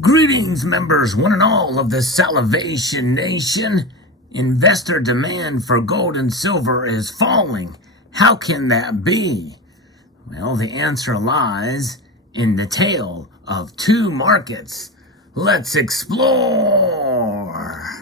Greetings, members, one and all of the Salivation Nation. Investor demand for gold and silver is falling. How can that be? Well, the answer lies in the tale of two markets. Let's explore.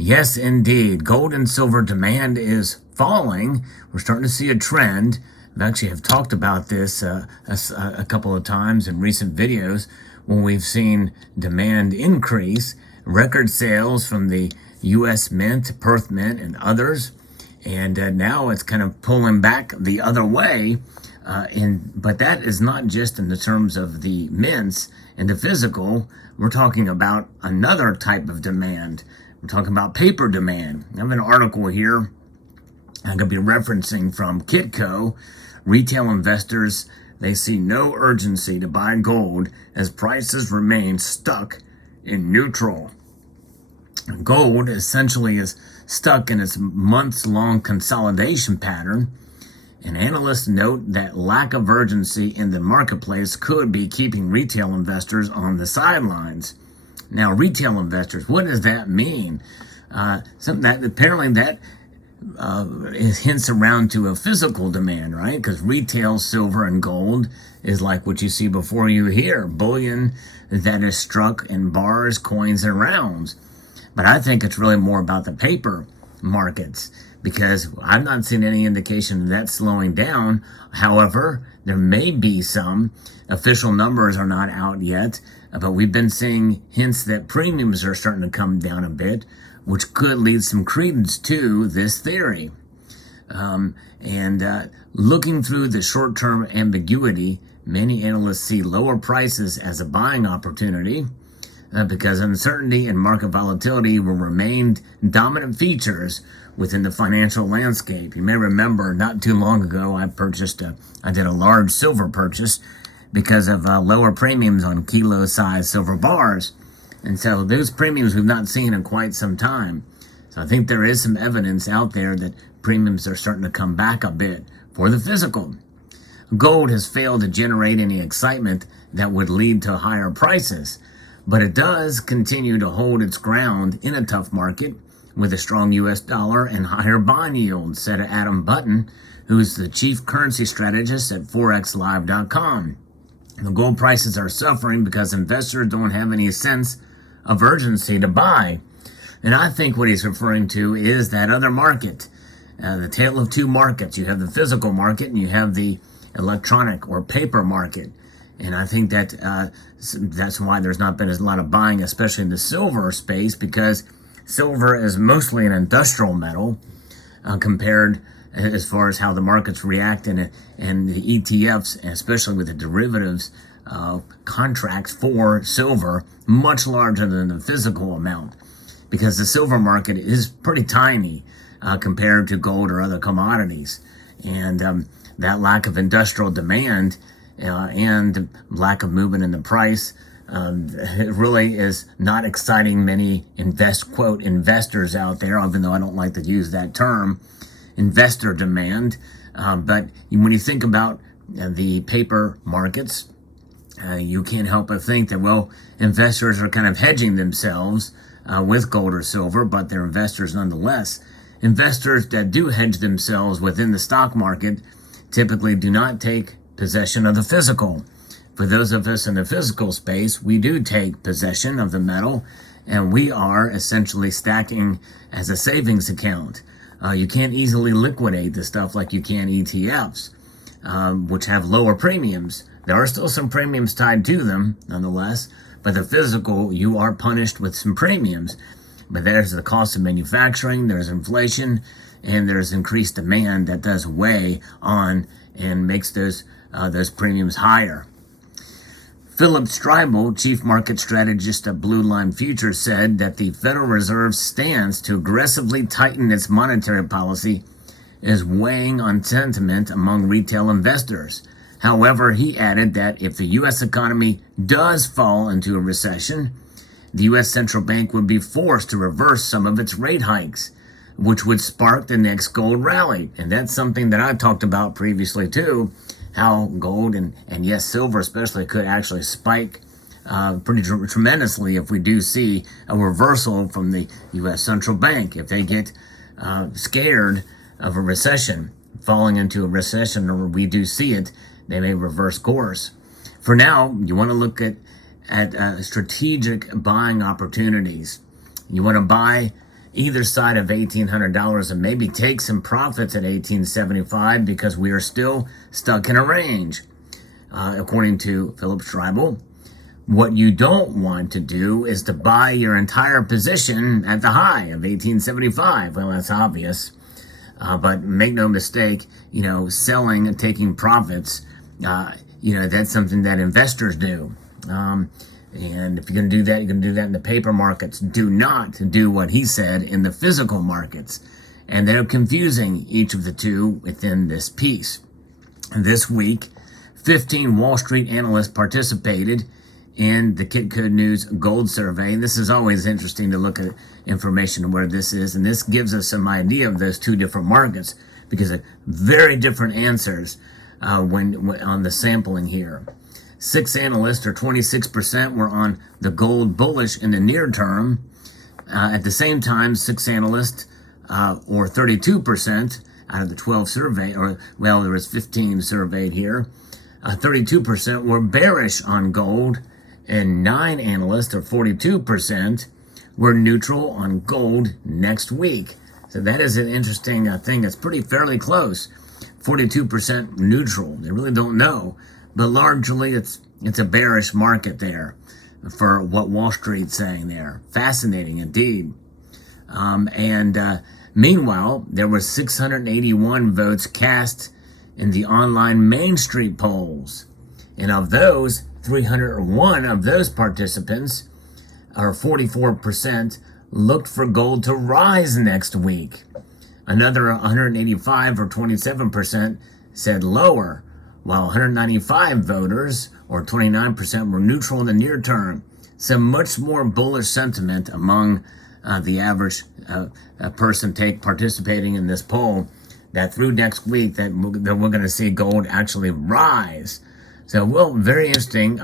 Yes, indeed. Gold and silver demand is falling. We're starting to see a trend. I actually have talked about this a couple of times in recent videos when we've seen demand increase, record sales from the U.S. Mint, Perth Mint, and others. And now it's kind of pulling back the other way. But that is not just in the terms of the mints and the physical. We're talking about another type of demand. We're talking about paper demand. I have an article here I'm going to be referencing from Kitco. Retail investors, they see no urgency to buy gold as prices remain stuck in neutral. Gold essentially is stuck in its months-long consolidation pattern, and analysts note that lack of urgency in the marketplace could be keeping retail investors on the sidelines. Now, retail investors, what does that mean? Something that apparently that hints around to a physical demand, right? Because retail silver and gold is like what you see before you here, bullion that is struck in bars, coins, and rounds. But I think it's really more about the paper markets because I've not seen any indication of that slowing down. However, there may be some. Official numbers are not out yet, but we've been seeing hints that premiums are starting to come down a bit, which could lead some credence to this theory. Looking through the short-term ambiguity, many analysts see lower prices as a buying opportunity because uncertainty and market volatility will remain dominant features within the financial landscape. You may remember not too long ago I did a large silver purchase because of lower premiums on kilo-sized silver bars. And so those premiums we've not seen in quite some time. So I think there is some evidence out there that premiums are starting to come back a bit for the physical. Gold has failed to generate any excitement that would lead to higher prices, but it does continue to hold its ground in a tough market with a strong U.S. dollar and higher bond yields, said Adam Button, who's the chief currency strategist at ForexLive.com. The gold prices are suffering because investors don't have any sense of urgency to buy. And I think what he's referring to is that other market, the tale of two markets. You have the physical market and you have the electronic or paper market. And I think that that's why there's not been a lot of buying, especially in the silver space, because silver is mostly an industrial metal compared as far as how the markets react and the ETFs, especially with the derivatives contracts for silver, much larger than the physical amount, because the silver market is pretty tiny compared to gold or other commodities. And that lack of industrial demand and lack of movement in the price, it really is not exciting many investors out there, even though I don't like to use that term, investor demand. But when you think about the paper markets, you can't help but think that, well, investors are kind of hedging themselves with gold or silver, but they're investors nonetheless. Investors that do hedge themselves within the stock market typically do not take possession of the physical. For those of us in the physical space, we do take possession of the metal, and we are essentially stacking as a savings account. You can't easily liquidate the stuff like you can ETFs, which have lower premiums. There are still some premiums tied to them, nonetheless, but the physical, you are punished with some premiums. But there's the cost of manufacturing, there's inflation, and there's increased demand that does weigh on and makes those premiums higher. Philip Stribel, chief market strategist at Blue Line Futures, said that the Federal Reserve's stance to aggressively tighten its monetary policy is weighing on sentiment among retail investors. However, he added that if the U.S. economy does fall into a recession, the U.S. central bank would be forced to reverse some of its rate hikes, which would spark the next gold rally. And that's something that I've talked about previously too, how gold and yes, silver especially could actually spike pretty tremendously if we do see a reversal from the U.S. central bank. If they get scared of a recession, falling into a recession, or we do see it, they may reverse course. For now, you want to look at strategic buying opportunities. You want to buy either side of $1,800 and maybe take some profits at $1,875 because we are still stuck in a range, according to Philip Schreibel. What you don't want to do is to buy your entire position at the high of $1,875. Well, that's obvious. But make no mistake, selling and taking profits, that's something that investors do. And if you're going to do that, you're going to do that in the paper markets. Do not do what he said in the physical markets. And they're confusing each of the two within this piece. This week, 15 Wall Street analysts participated in the Kitco News Gold Survey. And this is always interesting to look at information where this is. And this gives us some idea of those two different markets because of very different answers when on the sampling here. 6 analysts, or 26%, were on the gold bullish in the near term. At the same time, 6 analysts, or 32% out of the 12 surveyed, there was 15 surveyed here, 32% were bearish on gold, and 9 analysts, or 42%, were neutral on gold next week. So that is an interesting thing. It's fairly close. 42% neutral. They really don't know. But largely, it's a bearish market there for what Wall Street's saying there. Fascinating indeed. Meanwhile, there were 681 votes cast in the online Main Street polls. And of those, 301 of those participants, or 44%, looked for gold to rise next week. Another 185, or 27%, said lower, while 195 voters, or 29%, were neutral in the near term. So much more bullish sentiment among the average person participating in this poll, that through next week that we're going to see gold actually rise. So, very interesting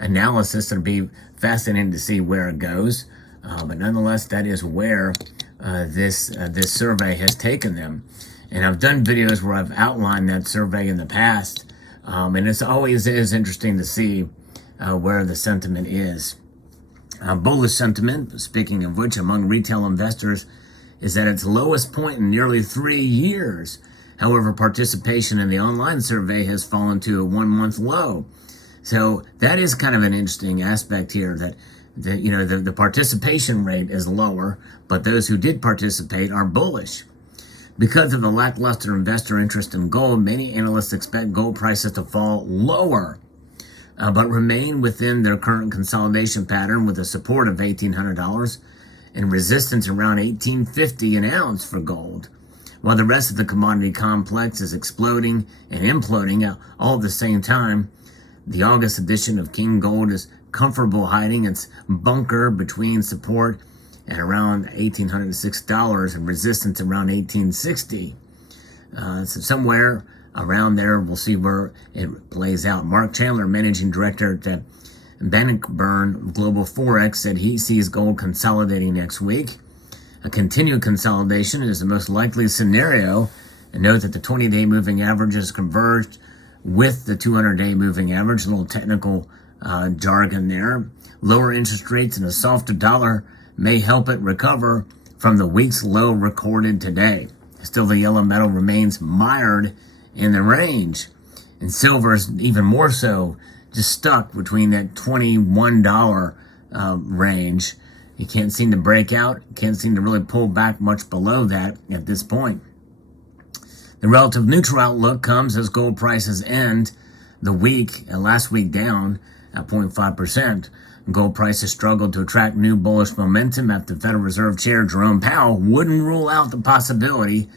analysis. It'll be fascinating to see where it goes. But nonetheless, that is where this survey has taken them. And I've done videos where I've outlined that survey in the past. And it's always is interesting to see where the sentiment is. Bullish sentiment, speaking of which, among retail investors is at its lowest point in nearly 3 years. However, participation in the online survey has fallen to a 1-month low. So that is kind of an interesting aspect here, that the participation rate is lower, but those who did participate are bullish. Because of the lackluster investor interest in gold, many analysts expect gold prices to fall lower, but remain within their current consolidation pattern with a support of $1,800 and resistance around $1,850 an ounce for gold. While the rest of the commodity complex is exploding and imploding all at the same time, the August edition of King Gold is comfortable hiding its bunker between support at around $1,806 and resistance around $1,860. So somewhere around there, we'll see where it plays out. Mark Chandler, managing director at Bannockburn Global Forex, said he sees gold consolidating next week. A continued consolidation is the most likely scenario, and note that the 20-day moving average has converged with the 200-day moving average. A little technical jargon there. Lower interest rates and a softer dollar may help it recover from the week's low recorded today. Still, the yellow metal remains mired in the range, and silver is even more so, just stuck between that $21 range. You can't seem to break out, can't seem to really pull back much below that at this point. The relative neutral outlook comes as gold prices end the week, last week down at 0.5%. Gold prices struggled to attract new bullish momentum after Federal Reserve Chair Jerome Powell wouldn't rule out the possibility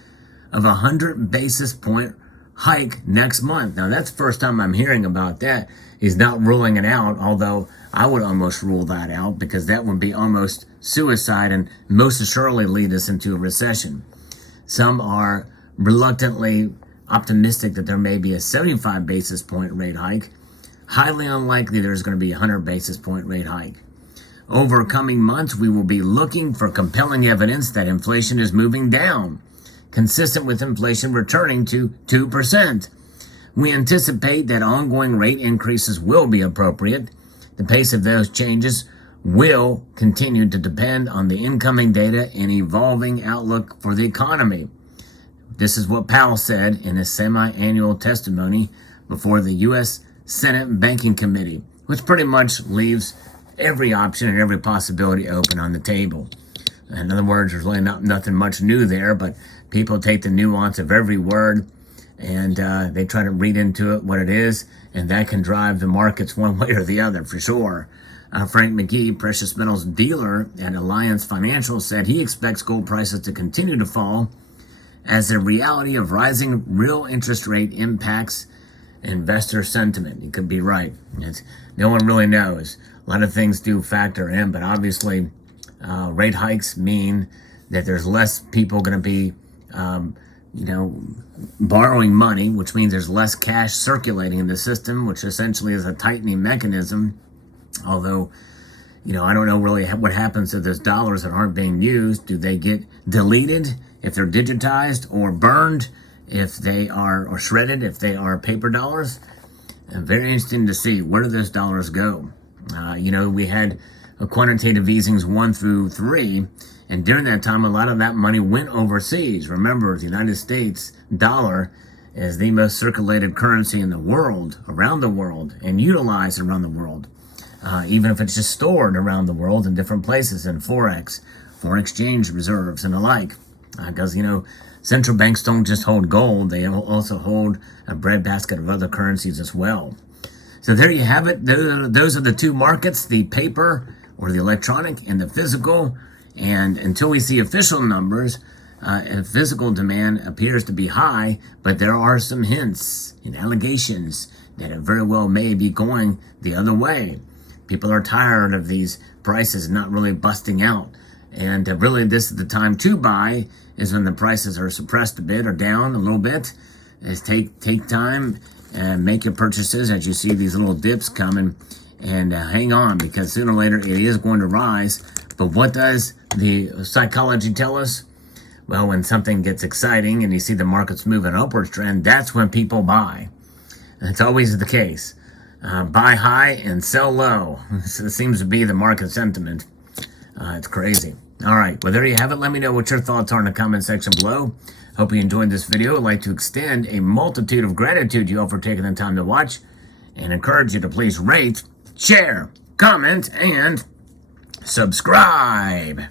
of a 100 basis point hike next month. Now, that's the first time I'm hearing about that. He's not ruling it out, although I would almost rule that out, because that would be almost suicide and most assuredly lead us into a recession. Some are reluctantly optimistic that there may be a 75 basis point rate hike. Highly unlikely there's going to be a 100 basis point rate hike. Over coming months, we will be looking for compelling evidence that inflation is moving down, consistent with inflation returning to 2%. We anticipate that ongoing rate increases will be appropriate. The pace of those changes will continue to depend on the incoming data and evolving outlook for the economy. This is what Powell said in his semi-annual testimony before the U.S. Senate Banking Committee, which pretty much leaves every option and every possibility open on the table. In other words, there's really nothing much new there, but people take the nuance of every word and they try to read into it what it is, and that can drive the markets one way or the other for sure. Frank McGee, precious metals dealer at Alliance Financial, said he expects gold prices to continue to fall as the reality of rising real interest rate impacts investor sentiment. He could be right. No one really knows. A lot of things do factor in, but obviously rate hikes mean that there's less people going to be, borrowing money, which means there's less cash circulating in the system, which essentially is a tightening mechanism. Although, I don't know really what happens to those dollars that aren't being used. Do they get deleted if they're digitized, or burned if they are, or shredded if they are paper dollars? Very interesting to see, where do those dollars go? We had a quantitative easings 1 through 3, and during that time, a lot of that money went overseas. Remember, the United States dollar is the most circulated currency in the world, around the world, and utilized around the world. Even if it's just stored around the world in different places in Forex, foreign exchange reserves, and the like. Because, central banks don't just hold gold, they also hold a breadbasket of other currencies as well. So there you have it. Those are the two markets, the paper or the electronic and the physical. And until we see official numbers, physical demand appears to be high, but there are some hints and allegations that it very well may be going the other way. People are tired of these prices not really busting out. And really, this is the time to buy, is when the prices are suppressed a bit or down a little bit. Is take time and make your purchases as you see these little dips coming, and hang on, because sooner or later it is going to rise. But what does the psychology tell us? Well, when something gets exciting and you see the markets move an upward trend, that's when people buy. And it's always the case. Buy high and sell low. It seems to be the market sentiment. It's crazy. All right, well, there you have it. Let me know what your thoughts are in the comment section below. Hope you enjoyed this video. I'd like to extend a multitude of gratitude to you all for taking the time to watch, and encourage you to please rate, share, comment, and subscribe.